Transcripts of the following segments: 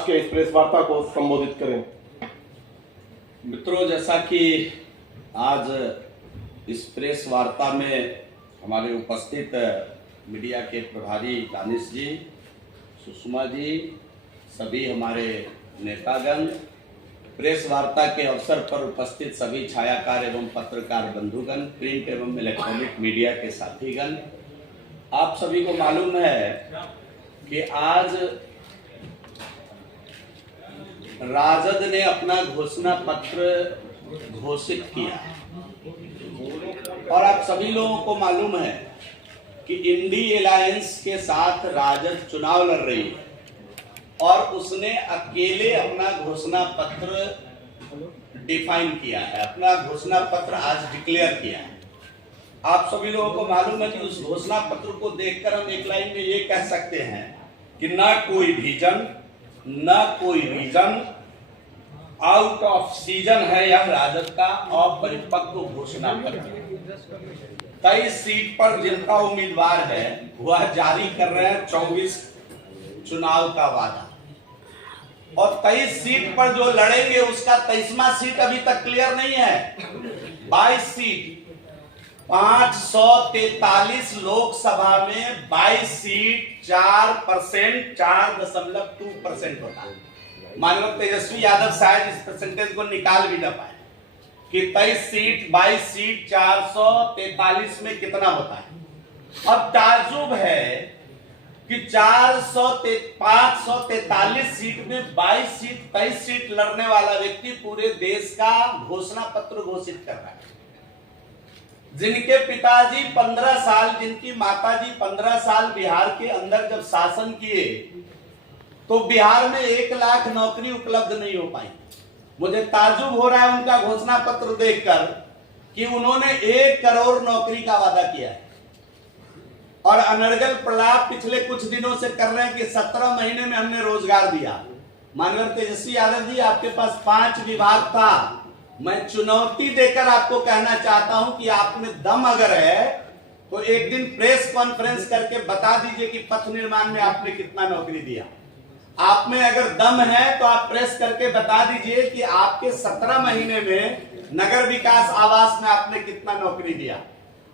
आज के इस प्रेस वार्ता को संबोधित करें। मित्रों, जैसा कि आज इस प्रेस वार्ता में हमारे उपस्थित मीडिया के प्रभारी दानिश जी, सुषमा जी, सभी हमारे नेतागण, प्रेस वार्ता के अवसर पर उपस्थित सभी छायाकार एवं पत्रकार बंधुगण, प्रिंट एवं इलेक्ट्रॉनिक मीडिया के साथीगण, आप सभी को मालूम है कि आज राजद ने अपना घोषणा पत्र घोषित किया और आप सभी लोगों को मालूम है कि इंडी अलायंस के साथ राजद चुनाव लड़ रही है और उसने अकेले अपना घोषणा पत्र डिफाइन किया है, अपना घोषणा पत्र आज डिक्लेयर किया है। आप सभी लोगों को मालूम है कि उस घोषणा पत्र को देखकर हम एक लाइन में ये कह सकते हैं कि न कोई विजन, न कोई रीजन, आउट ऑफ सीजन है यह राजद का अपरिपक्व घोषणा पत्र। 23 सीट पर जिनका उम्मीदवार है वह जारी कर रहे हैं 24 चुनाव का वादा और 23 सीट पर जो लड़ेंगे उसका 23वां सीट अभी तक क्लियर नहीं है। 22 सीट, 543 लोकसभा में 22 सीट 4%, 4.2% होता है। माननीय तेजस्वी यादव शायद इस परसेंटेज को निकाल भी न पाए कि 23 सीट 22 सीट 443 में कितना होता है। अब ताज्जुब है कि 543 सीट में 22 सीट 23 सीट लड़ने वाला व्यक्ति पूरे देश का घोषणा पत्र घोषित कर रहा है। जिनके पिताजी 15 साल, जिनकी माताजी 15 साल बिहार के अंदर जब शासन किए तो बिहार में 1 लाख नौकरी उपलब्ध नहीं हो पाई। मुझे ताज्जुब हो रहा है उनका घोषणा पत्र देखकर कि उन्होंने 1 करोड़ नौकरी का वादा किया है और अनर्गल प्रलाप पिछले कुछ दिनों से कर रहे हैं कि 17 महीने में हमने रोजगार दिया। माननीय तेजस्वी यादव जी, आपके पास 5 विभाग था। मैं चुनौती देकर आपको कहना चाहता हूं कि आप में दम अगर है तो एक दिन प्रेस कॉन्फ्रेंस करके बता दीजिए कि पथ निर्माण में आपने कितना नौकरी दिया। आप में अगर दम है तो आप प्रेस करके बता दीजिए कि आपके 17 महीने में नगर विकास आवास में आपने कितना नौकरी दिया।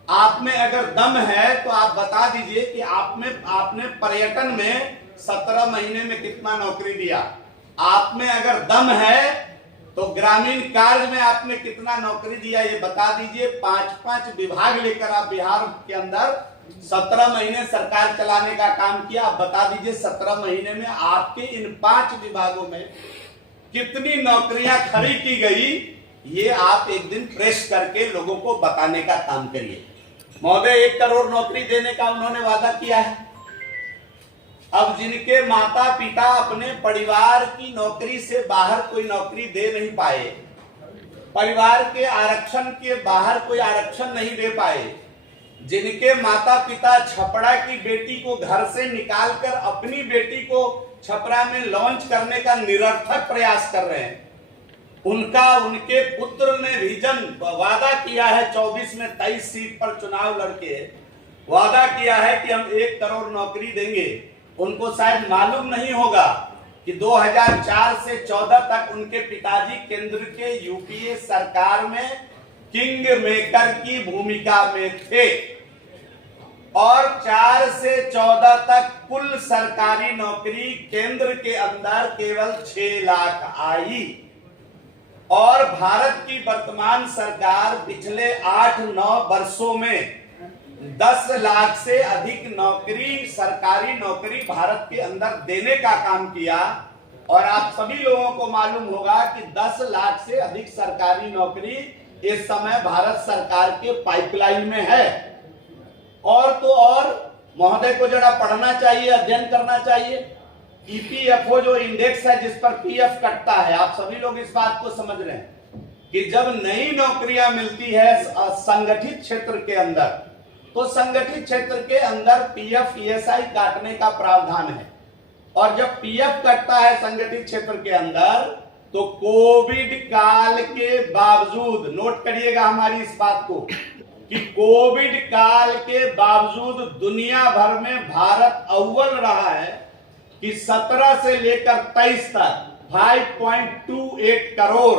आप में अगर दम है तो आप बता दीजिए कि आपने पर्यटन में 17 महीने में कितना नौकरी दिया। आप में अगर दम है तो ग्रामीण कार्य में आपने कितना नौकरी दिया, ये बता दीजिए। 5-5 विभाग लेकर आप बिहार के अंदर 17 महीने सरकार चलाने का काम किया। आप बता दीजिए 17 महीने में आपके इन 5 विभागों में कितनी नौकरियां खड़ी की गई, ये आप एक दिन प्रेस करके लोगों को बताने का काम करिए। महोदय, 1 करोड़ नौकरी देने का उन्होंने वादा किया है। अब जिनके माता पिता अपने परिवार की नौकरी से बाहर कोई नौकरी दे नहीं पाए, परिवार के आरक्षण के बाहर कोई आरक्षण नहीं दे पाए, जिनके माता पिता छपरा की बेटी को घर से निकालकर अपनी बेटी को छपरा में लॉन्च करने का निरर्थक प्रयास कर रहे हैं, उनके पुत्र ने विजन वादा किया है 24 में 23 सीट पर चुनाव लड़के वादा किया है कि हम 1 करोड़ नौकरी देंगे। उनको शायद मालूम नहीं होगा कि 2004 से 14 तक उनके पिताजी केंद्र के यूपीए सरकार में किंग मेकर की भूमिका में थे और 4 से 14 तक कुल सरकारी नौकरी केंद्र के अंदर केवल 6 लाख आई और भारत की वर्तमान सरकार पिछले 8-9 वर्षों में 10 लाख से अधिक नौकरी, सरकारी नौकरी भारत के अंदर देने का काम किया और आप सभी लोगों को मालूम होगा कि 10 लाख से अधिक सरकारी नौकरी इस समय भारत सरकार के पाइपलाइन में है। और तो और महोदय को जरा पढ़ना चाहिए, अध्ययन करना चाहिए। ईपीएफओ जो इंडेक्स है जिस पर पीएफ कटता है, आप सभी लोग इस बात को समझ रहे हैं कि जब नई नौकरियां मिलती है संगठित क्षेत्र के अंदर तो संगठित क्षेत्र के अंदर पीएफ ईएसआई काटने का प्रावधान है और जब पीएफ कटता है संगठित क्षेत्र के अंदर तो कोविड काल के बावजूद, नोट करिएगा हमारी इस बात को, कि कोविड काल के बावजूद दुनिया भर में भारत अव्वल रहा है कि 17 से लेकर 23 तक 5.28 करोड़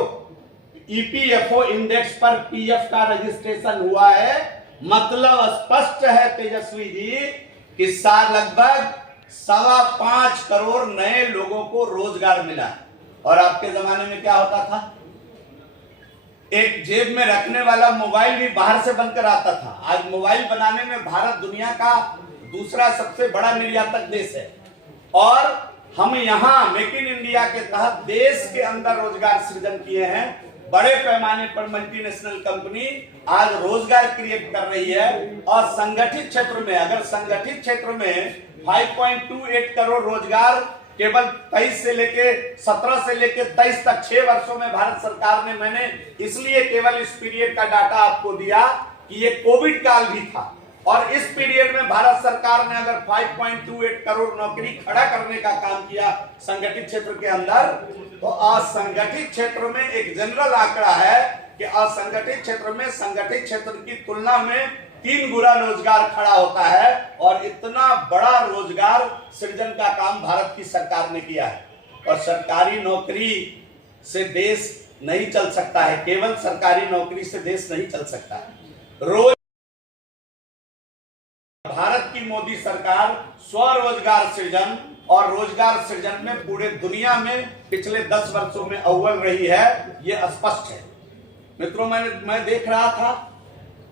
ईपीएफओ इंडेक्स पर पीएफ का रजिस्ट्रेशन हुआ है। मतलब स्पष्ट है तेजस्वी जी कि लगभग 5.25 करोड़ नए लोगों को रोजगार मिला है। और आपके जमाने में क्या होता था, एक जेब में रखने वाला मोबाइल भी बाहर से बनकर आता था। आज मोबाइल बनाने में भारत दुनिया का दूसरा सबसे बड़ा निर्यातक देश है और हम यहां मेक इन इंडिया के तहत देश के अंदर रोजगार सृजन किए हैं। बड़े पैमाने पर मल्टीनेशनल कंपनी आज रोजगार क्रिएट कर रही है और संगठित क्षेत्र में, अगर संगठित क्षेत्र में 5.28 करोड़ रोजगार केवल 23 से लेके 17 से लेके 23 तक 6 वर्षों में भारत सरकार ने, मैंने इसलिए केवल इस पीरियड का डाटा आपको दिया कि ये कोविड काल भी था और इस पीरियड में भारत सरकार ने अगर 5.28 करोड़ नौकरी खड़ा करने का काम किया संगठित क्षेत्र के अंदर, तो असंगठित क्षेत्र में एक जनरल आंकड़ा है कि असंगठित क्षेत्र में संगठित क्षेत्र की तुलना में 3 गुना रोजगार खड़ा होता है और इतना बड़ा रोजगार सृजन का काम भारत की सरकार ने किया है। और सरकारी नौकरी से देश नहीं चल सकता है, केवल सरकारी नौकरी से देश नहीं चल सकता है। रोज भारत की मोदी सरकार स्वरोजगार सृजन और रोजगार सृजन में पूरे दुनिया में पिछले 10 वर्षों में अव्वल रही है, यह स्पष्ट है। मित्रों, मैं देख रहा था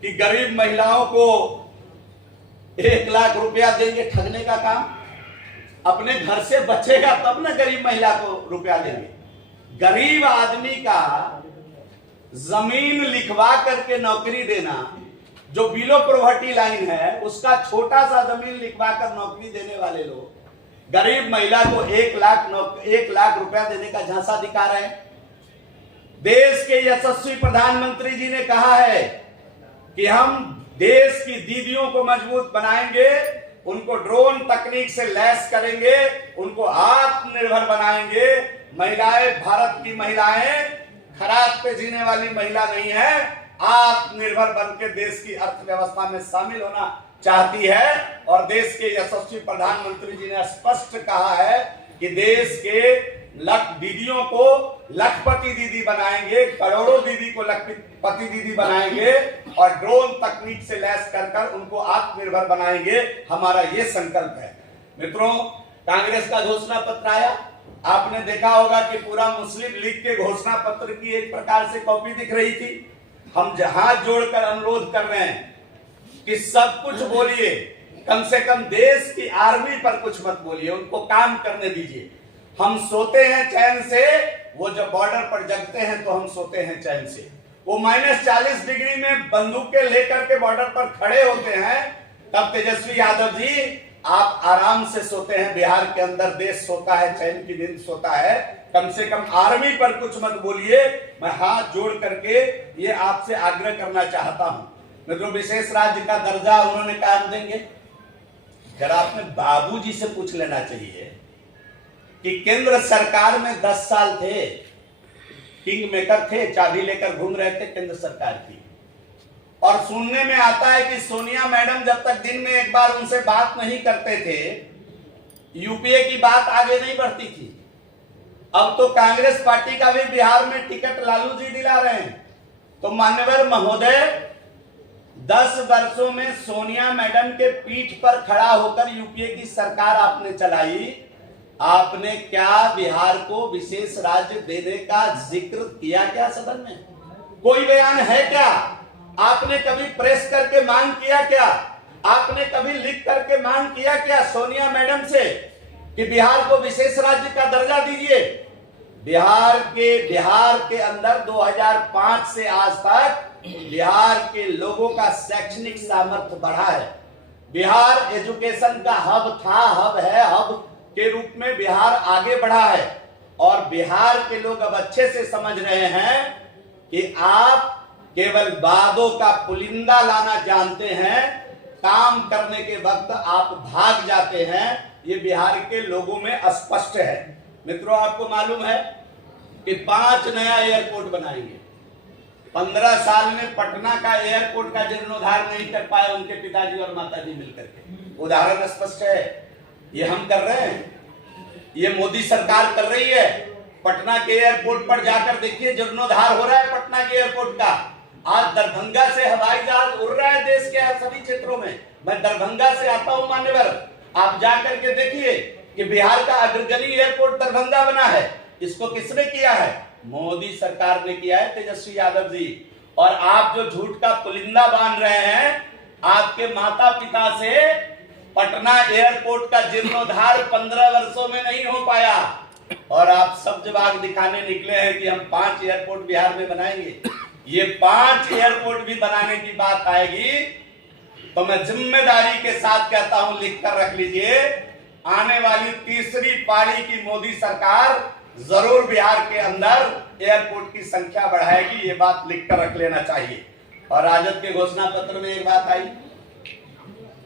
कि गरीब महिलाओं को 1 लाख रुपया देंगे ठगने का काम, अपने घर से बचेगा तब ना गरीब महिला को रुपया देंगे। गरीब आदमी का जमीन लिखवा करके नौकरी देना, जो बिलो पॉवर्टी लाइन है उसका छोटा सा जमीन लिखवा कर नौकरी देने वाले लोग गरीब महिला को 1 लाख रुपया देने का झांसा दिखा रहे हैं। देश के यशस्वी प्रधानमंत्री जी ने कहा है कि हम देश की दीदियों को मजबूत बनाएंगे, उनको ड्रोन तकनीक से लैस करेंगे, उनको आत्मनिर्भर बनाएंगे। महिलाएं, भारत की महिलाएं खराब पे जीने वाली महिला नहीं है, आत्मनिर्भर बनकर देश की अर्थव्यवस्था में शामिल होना चाहती है। और देश के यशस्वी प्रधानमंत्री जी ने स्पष्ट कहा है कि देश के दीदियों को लखपति दीदी बनाएंगे, करोड़ों दीदी को लखपति दीदी बनाएंगे और ड्रोन तकनीक से लैस कर उनको आत्मनिर्भर बनाएंगे। हमारा ये संकल्प है। मित्रों, कांग्रेस का घोषणा पत्र आया, आपने देखा होगा कि पूरा मुस्लिम लीग के घोषणा पत्र की एक प्रकार से कॉपी दिख रही थी। हम हाथ जोड़कर अनुरोध कर रहे हैं कि सब कुछ बोलिए, कम से कम देश की आर्मी पर कुछ मत बोलिए, उनको काम करने दीजिए। हम सोते हैं चैन से, वो जब बॉर्डर पर जगते हैं तो हम सोते हैं चैन से। वो -40 डिग्री में बंदूकें लेकर के बॉर्डर पर खड़े होते हैं, तब तेजस्वी यादव जी आप आराम से सोते हैं। बिहार के अंदर देश सोता है, चैन की नींद सोता है। कम से कम आर्मी पर कुछ मत बोलिए। मैं हाथ जोड़ करके ये आपसे आग्रह करना चाहता हूं। मित्रों, विशेष राज्य का दर्जा उन्होंने काम देंगे। जरा आपने बाबूजी से पूछ लेना चाहिए कि केंद्र सरकार में 10 साल थे, किंग मेकर थे, चाबी लेकर घूम रहे थे केंद्र सरकार की। और सुनने में आता है कि सोनिया मैडम जब तक दिन में एक बार उनसे बात नहीं करते थे, यूपीए की बात आगे नहीं बढ़ती थी। अब तो कांग्रेस पार्टी का भी बिहार में टिकट लालू जी दिला रहे हैं। तो मान्यवर महोदय, 10 वर्षों में सोनिया मैडम के पीठ पर खड़ा होकर यूपीए की सरकार आपने चलाई। आपने क्या बिहार को विशेष राज्य देने का जिक्र किया क्या सदन में? कोई बयान है क्या? आपने कभी प्रेस करके मांग किया क्या? आपने कभी लिख करके मांग किया क्या सोनिया मैडम से कि बिहार को विशेष राज्य का दर्जा दीजिए? बिहार के अंदर 2005 से आज तक बिहार के लोगों का शैक्षणिक सामर्थ्य बढ़ा है। बिहार एजुकेशन का हब था, हब है, हब के रूप में बिहार आगे बढ़ा है। और बिहार के लोग अब अच्छे से समझ रहे हैं कि आप केवल वादों का पुलिंदा लाना जानते हैं, काम करने के वक्त आप भाग जाते हैं। ये बिहार के लोगों में स्पष्ट है। मित्रों, आपको मालूम है कि 5 नया एयरपोर्ट बनाएंगे। 15 साल में पटना का एयरपोर्ट का जीर्णोद्धार नहीं कर पाए उनके पिताजी और माताजी मिलकर के। उदाहरण स्पष्ट है, ये हम कर रहे हैं। ये मोदी सरकार कर रही है। पटना के एयरपोर्ट पर जाकर देखिए, जीर्णोद्धार हो रहा है पटना के एयरपोर्ट का। आज दरभंगा से हवाई जहाज उड़ रहा है देश के सभी क्षेत्रों में। मैं दरभंगा से आता हूं मान्यवर, आप जाकर के देखिए कि बिहार का अग्रगणी एयरपोर्ट दरभंगा बना है। इसको किसने किया है? मोदी सरकार ने किया है, तेजस्वी यादव जी। और आप जो झूठ का पुलिंदा बांध रहे हैं, आपके माता पिता से पटना एयरपोर्ट का जीर्णोद्धार 15 वर्षों में नहीं हो पाया, और आप सब जवाब दिखाने निकले हैं कि हम 5 एयरपोर्ट बिहार में बनाएंगे। ये 5 एयरपोर्ट भी बनाने की बात आएगी तो मैं जिम्मेदारी के साथ कहता हूं, लिख कर रख लीजिए, आने वाली तीसरी पारी की मोदी सरकार जरूर बिहार के अंदर एयरपोर्ट की संख्या बढ़ाएगी। ये बात लिख कर रख लेना चाहिए। और राजद के घोषणा पत्र में एक बात आई,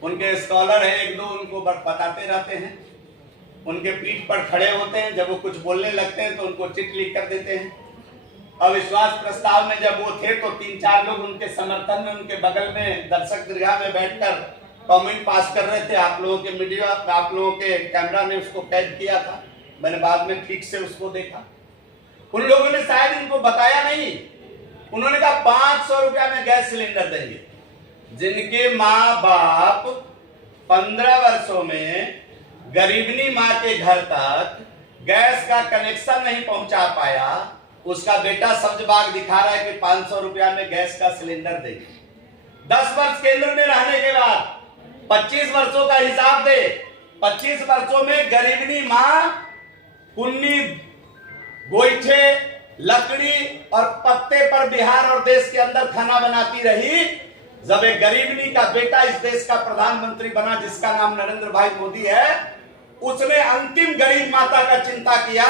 उनके स्कॉलर है एक दो, उनको बताते रहते हैं, उनके पीठ पर खड़े होते हैं, जब वो कुछ बोलने लगते हैं तो उनको चिट लिख कर देते हैं। अविश्वास प्रस्ताव में जब वो थे तो 3-4 लोग उनके समर्थन में उनके बगल में दर्शक दीर्घा में बैठकर कमेंट पास कर रहे थे। आप लोगों के मीडिया, आप लोगों के कैमरा ने उसको कैद किया था, मैंने बाद में ठीक से उसको देखा। उन लोगों ने शायद इनको बताया नहीं, उन्होंने कहा 500 रुपया में गैस सिलेंडर देंगे। जिनके माँ बाप 15 वर्षों में गरीबनी माँ के घर तक गैस का कनेक्शन नहीं पहुंचा पाया, उसका बेटा सब्जबाग दिखा रहा है कि 500 रुपया में गैस का सिलेंडर देंगे। 10 वर्ष केंद्र में रहने के बाद 25 वर्षों का हिसाब दे। 25 वर्षों में गरीबनी माँ कुन्नी, गोईठे, लकड़ी और पत्ते पर बिहार और देश के अंदर खाना बनाती रही। जब एक गरीबनी का बेटा इस देश का प्रधानमंत्री बना, जिसका नाम नरेंद्र भाई मोदी है, उसने अंतिम गरीब माता का चिंता किया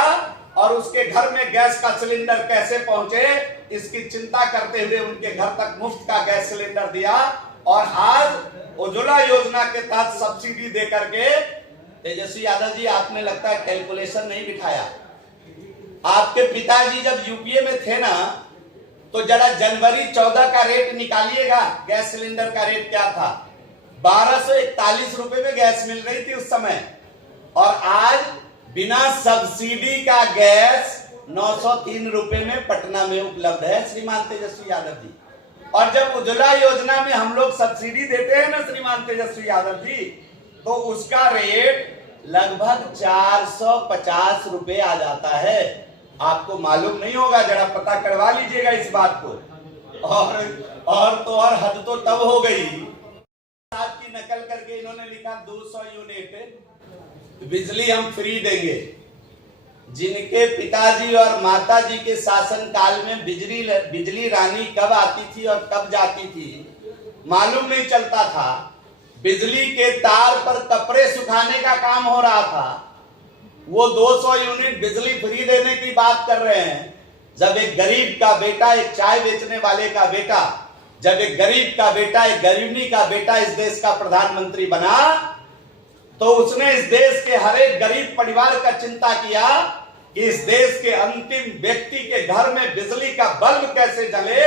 और उसके घर में गैस का सिलेंडर कैसे पहुंचे इसकी चिंता करते हुए उनके घर तक मुफ्त का गैस सिलेंडर दिया। और आज उज्ज्वला योजना के तहत सब्सिडी दे करके, तेजस्वी यादव जी आपने लगता है कैलकुलेशन नहीं बिठाया। आपके पिताजी जब यूपीए में थे ना, तो जरा जनवरी 14 का रेट निकालिएगा। गैस सिलेंडर का रेट क्या था? 1241 रुपए में गैस मिल रही थी उस समय, और आज बिना सब्सिडी का गैस 903 रुपए में पटना में उपलब्ध है श्रीमान तेजस्वी यादव जी। और जब उज्ज्वला योजना में हम लोग सब्सिडी देते हैं ना श्रीमान तेजस्वी यादव जी, तो उसका रेट लगभग 450 रुपए आ जाता है। आपको मालूम नहीं होगा, जरा पता करवा लीजिएगा इस बात को। और हद तो तब हो गई, की नकल करके इन्होंने लिखा 200 यूनिट बिजली हम फ्री देंगे। जिनके पिताजी और माताजी के शासन काल में बिजली रानी कब आती थी और कब जाती थी मालूम नहीं चलता था। बिजली के तार पर कपड़े सुखाने का काम हो रहा था, वो 200 यूनिट बिजली फ्री देने की बात कर रहे हैं। जब एक गरीब का बेटा, एक चाय बेचने वाले का बेटा, जब एक गरीब का बेटा, एक गरीबनी का बेटा इस देश का प्रधानमंत्री बना, तो उसने इस देश के हर एक गरीब परिवार का चिंता किया कि इस देश के अंतिम व्यक्ति के घर में बिजली का बल्ब कैसे जले,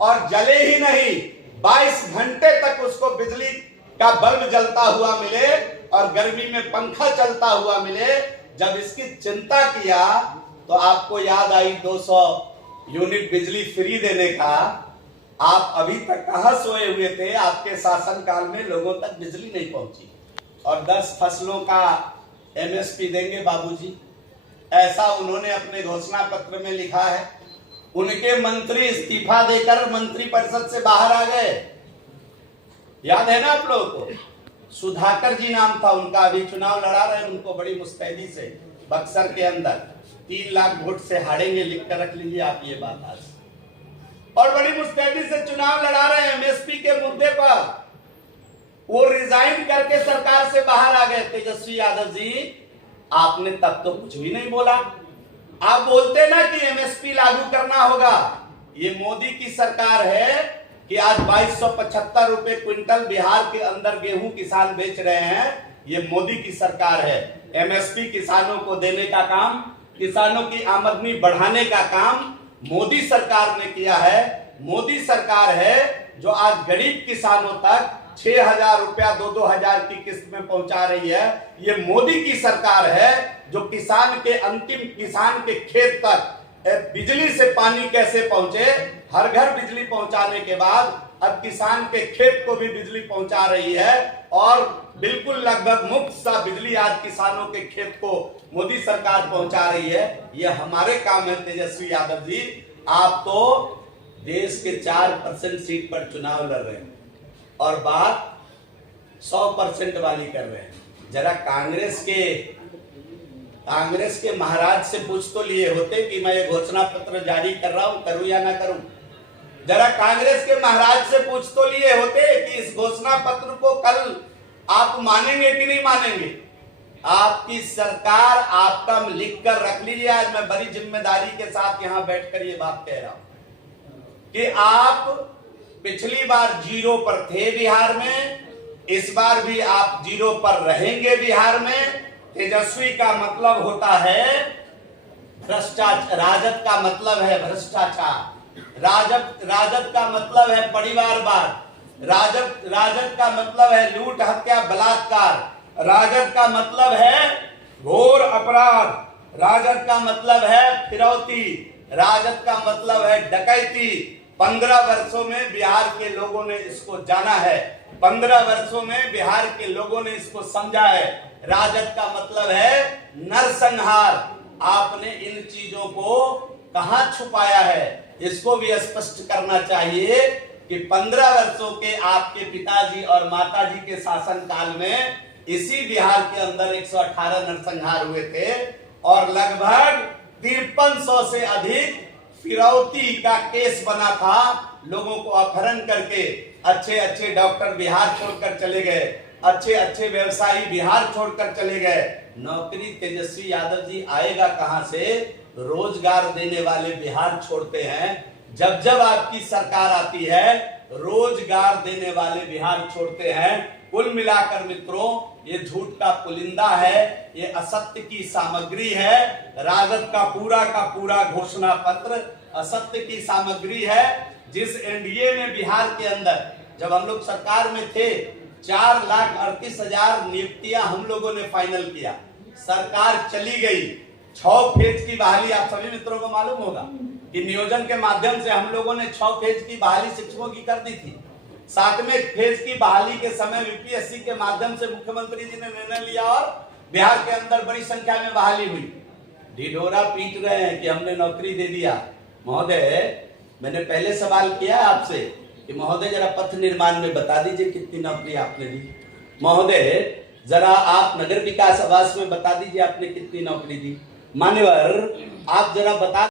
और जले ही नहीं 22 घंटे तक उसको बिजली का बल्ब जलता हुआ मिले और गर्मी में पंखा चलता हुआ मिले। जब इसकी चिंता किया तो आपको याद आई 200 यूनिट बिजली फ्री देने का। आप अभी तक कहां सोए हुए थे? आपके शासनकाल में लोगों तक बिजली नहीं पहुंची। और 10 फसलों का एमएसपी देंगे बाबूजी, ऐसा उन्होंने अपने घोषणा पत्र में लिखा है। उनके मंत्री इस्तीफा देकर मंत्रिपरिषद से बाहर आ गए, याद है ना आप लोगों को? सुधाकर जी नाम था उनका, अभी चुनाव लड़ा रहे हैं उनको बड़ी मुस्तैदी से बक्सर के अंदर। 3 लाख वोट से हारेंगे, लिख कर रख लीजिए आप ये बात आज। और बड़ी मुस्तैदी से चुनाव लड़ा रहे हैं एमएसपी के मुद्दे पर। वो रिजाइन करके सरकार से बाहर आ गए। तेजस्वी यादव जी, आपने तब तो कुछ भी नहीं बोला। आप बोलते ना कि एमएसपी लागू करना होगा। ये मोदी की सरकार है कि आज 2275 रुपए क्विंटल बिहार के अंदर गेहूं किसान बेच रहे हैं। ये मोदी की सरकार है। एमएसपी किसानों को देने का काम, किसानों की आमदनी बढ़ाने का काम मोदी सरकार ने किया है। मोदी सरकार है जो आज गरीब किसानों तक 6,000 रुपया 2,000 की किस्त में पहुंचा रही है। ये मोदी की सरकार है जो किसान के खेत तक बिजली से पानी कैसे पहुंचे, हर घर बिजली पहुंचाने के बाद अब किसान के खेत को भी बिजली पहुंचा रही है और बिल्कुल लगभग मुफ्त सा बिजली आज किसानों के खेत को मोदी सरकार पहुंचा रही है। ये हमारे काम है तेजस्वी यादव जी। आप तो देश के 4% सीट पर चुनाव लड़ रहे हैं और बात 100% वाली कर रहे हैं। जरा कांग्रेस के महाराज से पूछ तो लिए होते कि मैं ये घोषणा पत्र जारी कर रहा हूं, करूं या ना करूं। जरा कांग्रेस के महाराज से पूछ तो लिए होते कि इस घोषणा पत्र को कल आप मानेंगे कि नहीं मानेंगे। आपकी सरकार आपका लिख कर रख लीजिए। आज मैं बड़ी जिम्मेदारी के साथ यहां बैठकर ये बात कह रहा हूं कि आप पिछली बार 0 पर थे बिहार में, इस बार भी आप 0 पर रहेंगे बिहार में। तेजस्वी का मतलब होता है भ्रष्टाचार, राजद का मतलब है भ्रष्टाचार, राजद का मतलब है परिवारवाद, राजद का मतलब है लूट हत्या बलात्कार, राजद का मतलब है घोर अपराध, राजद का मतलब है फिरौती, राजद का मतलब है डकैती। 15 वर्षों में बिहार के लोगों ने इसको जाना है, 15 वर्षों में बिहार के लोगों ने इसको समझा है। राजद का मतलब है नरसंहार। आपने इन चीजों को कहां छुपाया है, इसको भी स्पष्ट करना चाहिए कि 15 वर्षों के आपके पिताजी और माताजी के शासनकाल में इसी बिहार के अंदर 118 नरसंहार हुए थे और लगभग 5300 से अधिक फिरौती का केस बना था। लोगों को अपहरण करके अच्छे डॉक्टर बिहार छोड़कर चले गए, अच्छे व्यवसायी बिहार छोड़कर चले गए। नौकरी तेजस्वी यादव जी आएगा कहां से? रोजगार देने वाले बिहार छोड़ते हैं। जब आपकी सरकार आती है रोजगार देने वाले बिहार छोड़ते हैं। कुल मिलाकर मित्रों ये झूठ का पुलिंदा है, ये असत्य की सामग्री है। राजद का पूरा घोषणा पत्र असत्य की सामग्री है। जिस एनडीए में बिहार के अंदर जब हम लोग सरकार में थे 4,38,000 नियुक्तियां हम लोगों ने फाइनल किया। सरकार चली गई, 6 फेज की बहाली आप सभी मित्रों को मालूम होगा कि नियोजन के माध्यम से हम लोगों ने 6 फेज की बहाली शिक्षकों की कर दी थी। 7वें फेज की बहाली के समय यूपीएससी के माध्यम से मुख्यमंत्री जी ने निर्णय लिया और बिहार के अंदर बड़ी संख्या में बहाली हुई। ढिढोरा पीट रहे हैं कि हमने नौकरी दे दिया। महोदय मैंने पहले सवाल किया आपसे कि महोदय जरा पथ निर्माण में बता दीजिए कितनी नौकरी आपने दी। महोदय जरा आप नगर विकास आवास में बता दीजिए आपने कितनी नौकरी दी। मान्यवर आप जरा बता